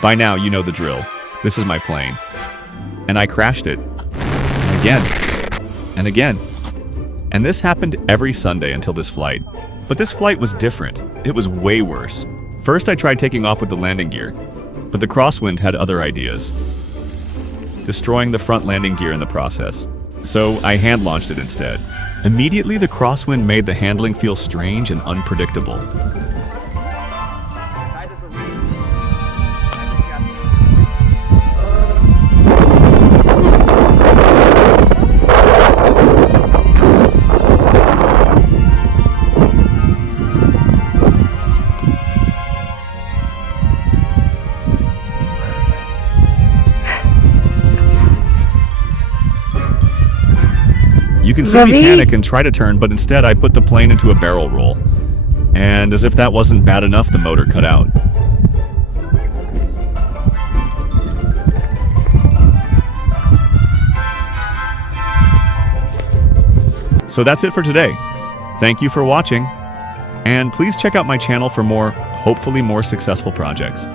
By now, you know the drill. This is my plane. And I crashed it. Again. And again. And this happened every Sunday until this flight. But this flight was different. It was way worse. First, I tried taking off with the landing gear, but the crosswind had other ideas, destroying the front landing gear in the process. So I hand-launched it instead. Immediately, the crosswind made the handling feel strange and unpredictable. You can see me panic and try to turn, but instead I put the plane into a barrel roll. And as if that wasn't bad enough, the motor cut out. So that's it for today. Thank you for watching. And please check out my channel for more, hopefully more successful projects.